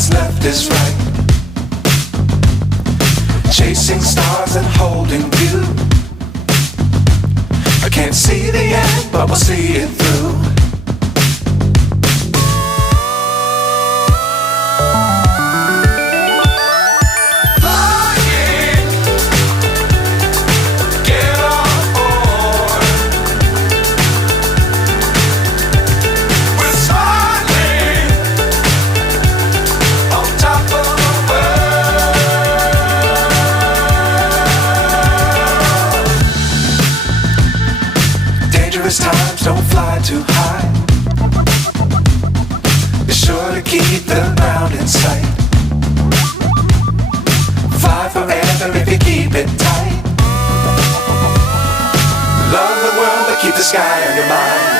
what's left is right. Chasing stars and holding you. I can't see the end, but we'll see it through. Times don't fly too high. Be sure to keep the ground in sight. Fly forever if you keep it tight. Love the world but keep the sky on your mind.